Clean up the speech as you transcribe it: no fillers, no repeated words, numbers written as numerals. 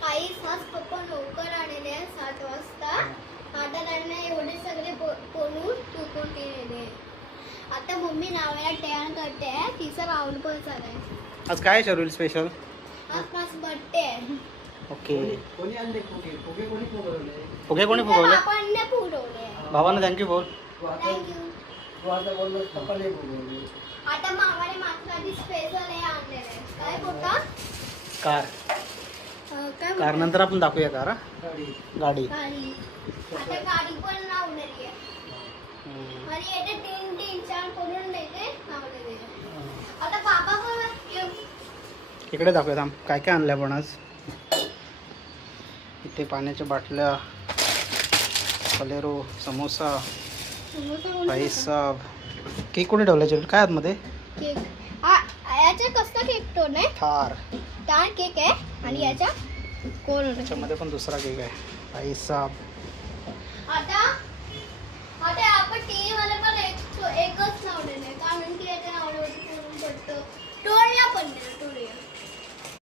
काही खास पप्पा लवकर आलेले 7 वाजता. आता त्यांना एवढे सगळे बोलून टुकून केलेले. आता मम्मी नावाला तयार करते. तिचा राऊंड पण चालाय. आज काय शरूल स्पेशल? आज माझा बर्थडे आहे. ओके. कोणी आणले फुगे? फुगे कोणी फुगवले? फुगे कोणी फुगवले? बाबांना फुगवले. भावांना थँक्यू बोल. थँक्यू. तू आता बोललोस पप्पाने फुगवले. आता मामाने माझ्यासाठी स्पेशल हे आणलेले. काय बोलता? कार. काय कार नंतर आपण दाखवूया कार. गाडी. गाडी. गाडी. आता गाडी पण लावलेली आहे. आणि येते 3 4 करून देते लावलेली आहे. आता बाबा पण इकडे दाखवूया थांब काय काय आणलं आपण आज. इथे पाण्याच्या बाटल्या, फलेरो, समोसा, राईसाब. केक कुठे ठेवला चल काय आतमध्ये? केक. याचा कसला केक तो नाही? थार. तार केक आहे आणि याचा कोण त्याच्यामध्ये पण दुसरा केक आहे. राईसाब,